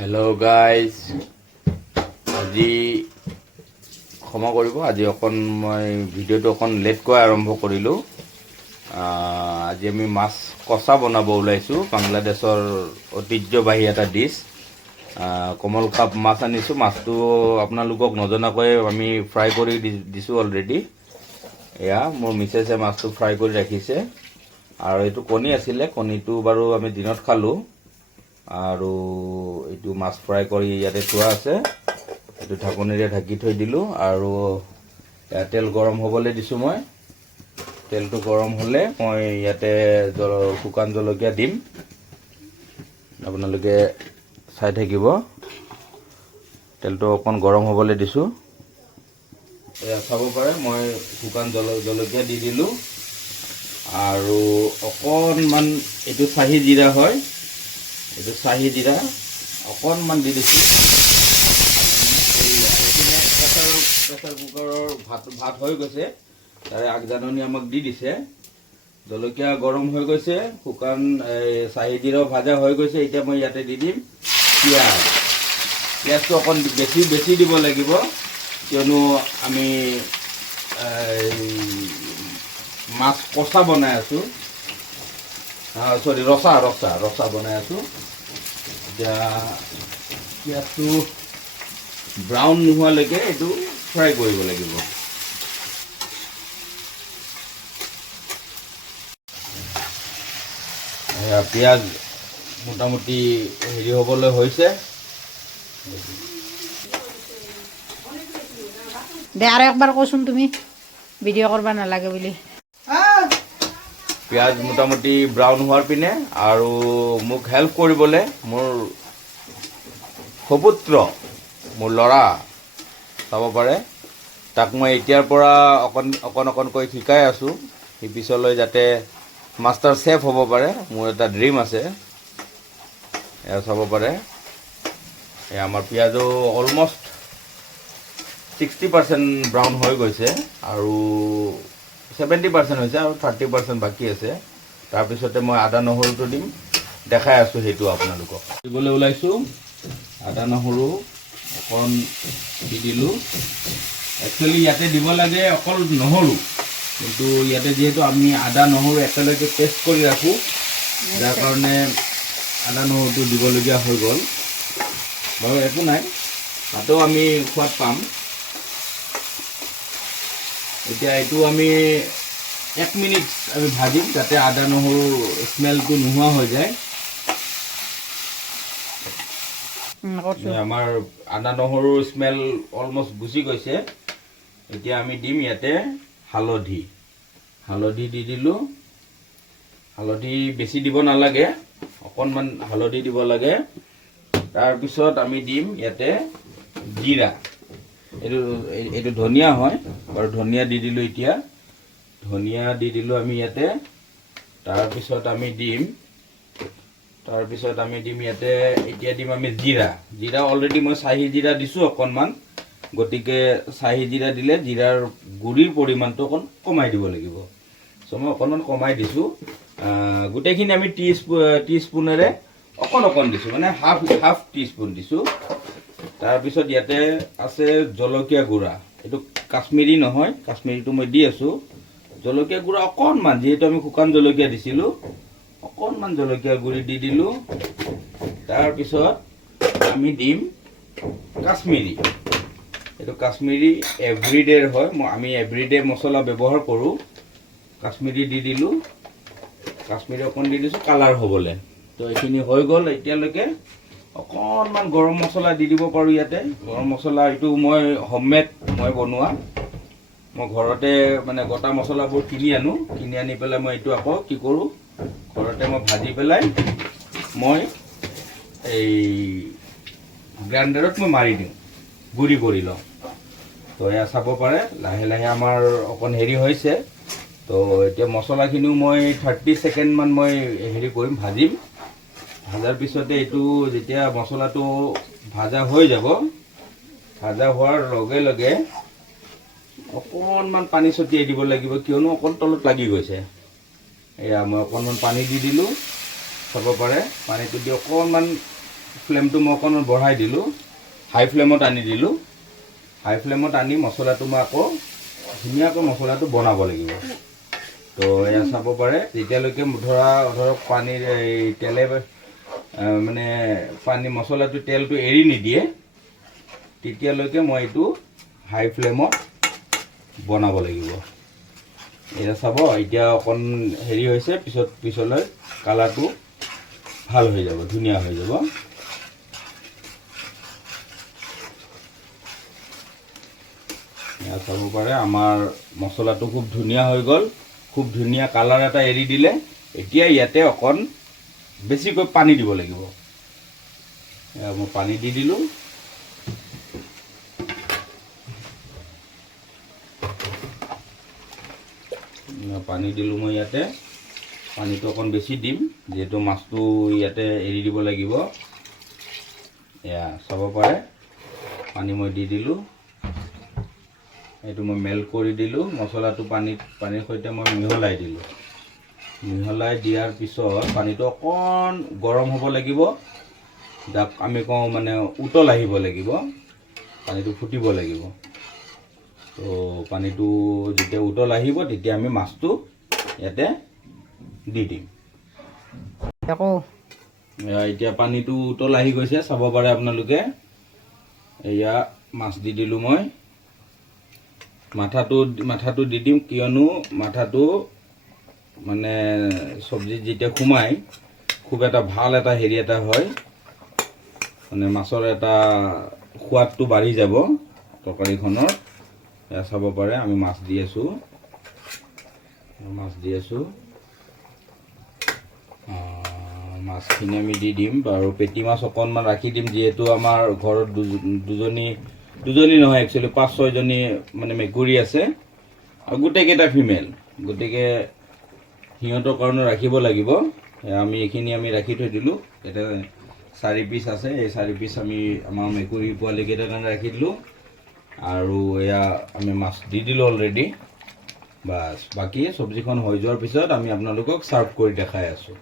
Hello' guys, আজি ক্ষমা কৰিব, আজি মই ভিডিঅ'টো অকণ লেটকৈ আৰম্ভ কৰিলোঁ। আজি আমি মাছ কচা বনাব ওলাইছোঁ। বাংলাদেশৰ ঐতিহ্যবাহী এটা ডিছ। কমল কাপ মাছ আনিছোঁ। মাছটো আপোনালোকক নজনাকৈ আমি ফ্ৰাই কৰি দিছোঁ অলৰেডি। এয়া মোৰ মিছেছে মাছটো ফ্ৰাই কৰি ৰাখিছে। আৰু এইটো কণী আছিলে, কণীটো বাৰু আমি দিনত খালোঁ। আৰু এইটো মাছ ফ্ৰাই কৰি ইয়াতে থোৱা আছে। এইটো ঢাকনিৰে ঢাকি থৈ দিলোঁ। আৰু তেল গৰম হ'বলৈ দিছোঁ মই। তেলটো গৰম হ'লে মই ইয়াতে শুকান জলকীয়া দিম। আপোনালোকে চাই থাকিব। তেলটো অকণ গৰম হ'বলৈ দিছোঁ। এয়া চাব পাৰে, মই শুকান জলকীয়া দি দিলোঁ। আৰু অকণমান এইটো চাহী জিৰা হয়, এইটো চাহী জিৰা অকণমান দি দিছোঁ। প্ৰেছাৰ কুকাৰৰ ভাত হৈ গৈছে, তাৰে আগজাননী আমাক দি দিছে। জলকীয়া গৰম হৈ গৈছে, শুকান চাহী জিৰাও ভাজা হৈ গৈছে। এতিয়া মই ইয়াতে দি দিম পিঁয়াজ। পিঁয়াজটো অকণ বেছি দিব লাগিব, কিয়নো আমি মাছ কচা বনাই আছোঁ। ৰচা বনাই আছোঁ। এতিয়া পিঁয়াজটো ব্ৰাউন নোহোৱালৈকে এইটো ফ্ৰাই কৰিব লাগিব। পিঁয়াজ মোটামুটি হেৰি হ'বলৈ হৈছে। দে আৰু একবাৰ কচোন, তুমি ভিডিঅ' কৰিব নালাগে বুলি। পিঁয়াজ মোটামুটি ব্ৰাউন হোৱাৰ পিনে, আৰু মোক হেল্প কৰিবলৈ মোৰ সুপুত্ৰ, মোৰ ল'ৰা চাব পাৰে, তাক মই এতিয়াৰ পৰা অকণকৈ শিকাই আছোঁ। সি পিছলৈ যাতে মাষ্টাৰ চেফ হ'ব পাৰে, মোৰ এটা ড্ৰিম আছে। এয়া চাব পাৰে, এয়া আমাৰ পিঁয়াজো অলমষ্ট 60% ব্ৰাউন হৈ গৈছে, আৰু 70% হৈছে, আৰু 30% বাকী আছে। তাৰপিছতে মই আদা নহৰুটো দিম, দেখাই আছোঁ সেইটো আপোনালোকক। দিবলৈ ওলাইছোঁ। আদা নহৰু অকণ দি দিলোঁ। একচুৱেলি ইয়াতে দিব লাগে অকল নহৰু, কিন্তু ইয়াতে যিহেতু আমি আদা নহৰু একেলগে পেষ্ট কৰি ৰাখোঁ, যাৰ কাৰণে আদা নহৰুটো দিবলগীয়া হৈ গ'ল। বাৰু একো নাই, তাতো আমি সোৱাদ পাম। এতিয়া এইটো আমি 1 মিনিট আমি ভাজিম, যাতে আদা নহৰু স্মেলটো নোহোৱা হৈ যায়। আমাৰ আদা নহৰুৰ স্মেল অলমষ্ট গুচি গৈছে। এতিয়া আমি দিম ইয়াতে হালধি দি দিলোঁ। হালধি বেছি দিব নালাগে, অকণমান হালধি দিব লাগে। তাৰপিছত আমি দিম ইয়াতে জিৰা। এইটো ধনিয়া হয় বাৰু, ধনিয়া দি দিলোঁ। এতিয়া ধনিয়া দি দিলোঁ আমি ইয়াতে। তাৰপিছত আমি দিম ইয়াতে, এতিয়া দিম আমি জিৰা অলৰেডি মই চাহী জিৰা দিছোঁ অকণমান, গতিকে চাহী জিৰা দিলে জিৰাৰ গুড়িৰ পৰিমাণটো অকণ কমাই দিব লাগিব। চ' মই অকণমান কমাই দিছোঁ। গোটেইখিনি আমি টি স্পুনেৰে অকণ দিছোঁ, মানে হাফ টি স্পুন দিছোঁ। তাৰপিছত ইয়াতে আছে জলকীয়া গুড়া। এইটো কাশ্মীৰী নহয়, কাশ্মীৰীটো মই দি আছোঁ। জলকীয়া গুড়া অকণমান, যিহেতু আমি শুকান জলকীয়া দিছিলোঁ, অকণমান জলকীয়া গুড়ি দি দিলোঁ। তাৰপিছত আমি দিম কাশ্মীৰী। এইটো কাশ্মীৰী এভৰিডেৰ হয়, আমি এভৰিডে মছলা ব্যৱহাৰ কৰোঁ। কাশ্মীৰী দি দিলোঁ। কাশ্মীৰী অকণ দি দিছোঁ কালাৰ হ'বলৈ। তো এইখিনি হৈ গ'ল। এতিয়ালৈকে অকণমান গৰম মছলা দি দিব পাৰোঁ ইয়াতে। গৰম মছলা এইটো মই হোমমেড, মই বনোৱা। মই ঘৰতে মানে গোটা মছলাবোৰ কিনি আনি পেলাই মই এইটো আকৌ কি কৰোঁ, ঘৰতে মই ভাজি পেলাই মই এই গ্ৰাইণ্ডাৰত মই মাৰি দিওঁ, গুড়ি কৰি লওঁ। তো এয়া চাব পাৰে, লাহে লাহে আমাৰ অকণ হেৰি হৈছে। তো এতিয়া মছলাখিনিও মই 30 ছেকেণ্ডমান মই হেৰি কৰিম, ভাজিম। ভাজাৰ পিছতে এইটো যেতিয়া মছলাটো ভাজা হৈ যাব, ভাজা হোৱাৰ লগে লগে অকণমান পানী ছটিয়াই দিব লাগিব, কিয়নো অকণ তলত লাগি গৈছে। এয়া মই অকণমান পানী দি দিলোঁ, চাব পাৰে। পানীটো দি অকণমান ফ্লেমটো মই অকণমান বঢ়াই দিলোঁ, হাই ফ্লেমত আনি দিলোঁ। হাই ফ্লেমত আনি মছলাটো মই আকৌ ধুনীয়াকৈ মছলাটো বনাব লাগিব। তো এয়া চাব পাৰে, যেতিয়ালৈকে ধৰক পানীৰ এই তেলে মানে মছলাটো তেলটো এৰি নিদিয়ে তেতিয়ালৈকে মই এইটো হাই ফ্লেমত বনাব লাগিব। এতিয়া চাব, এতিয়া অকণ হেৰি হৈছে, পিছলৈ কালাৰটো ভাল হৈ যাব, ধুনীয়া হৈ যাব। এয়া চাব পাৰে আমাৰ মছলাটো খুব ধুনীয়া হৈ গ'ল, খুব ধুনীয়া কালাৰ এটা এৰি দিলে। এতিয়া ইয়াতে অকণ বেছিকৈ পানী দিব লাগিব। এয়া মই পানী দি দিলোঁ। পানী দিলোঁ মই ইয়াতে, পানীটো অকণ বেছি দিম যিহেতু মাছটো ইয়াতে এৰি দিব লাগিব। এয়া চাব পাৰে, পানী মই দি দিলোঁ। এইটো মই মেল্ট কৰি দিলোঁ, মছলাটো পানীৰ সৈতে মই মিহলাই দিলোঁ। মিহলাই দিয়াৰ পিছত পানীটো অকণ গৰম হ'ব লাগিব, যাক আমি কওঁ মানে উতল আহিব লাগিব, পানীটো ফুটিব লাগিব। তো পানীটো যেতিয়া উতল আহিব তেতিয়া আমি মাছটো ইয়াতে দি দিম। এতিয়া পানীটো উতল আহি গৈছে, চাব পাৰে আপোনালোকে। এয়া মাছ দি দিলোঁ মই। মাথাটো দি দিম, কিয়নো মাথাটো মানে চব্জিত যেতিয়া সোমাই খুব এটা ভাল এটা হেৰি এটা হয়, মানে মাছৰ এটা সোৱাদটো বাঢ়ি যাব তৰকাৰীখনৰ। এয়া চাব পাৰে, আমি মাছ দি আছোঁ। মাছখিনি আমি দি দিম আৰু পেটি মাছ অকণমান ৰাখি দিম, যিহেতু আমাৰ ঘৰত দুজনী নহয়, একচুৱেলি 5-6জনী মানে মেকুৰী আছে আৰু গোটেইকেইটা ফিমেল, গতিকে সিহঁতৰ কাৰণে ৰাখিব লাগিব। আমি এইখিনি ৰাখি থৈ দিলোঁ। এতিয়া 4 পিচ আছে, এই 4 পিচ আমি আমাৰ মেকুৰী পোৱালিকেইটাৰ কাৰণে ৰাখি দিলোঁ। আৰু এয়া আমি মাছ দি দিলোঁ অলৰেডি। বাছ, বাকী চব্জিখন হৈ যোৱাৰ পিছত আমি আপোনালোকক ছাৰ্ভ কৰি দেখাই আছোঁ।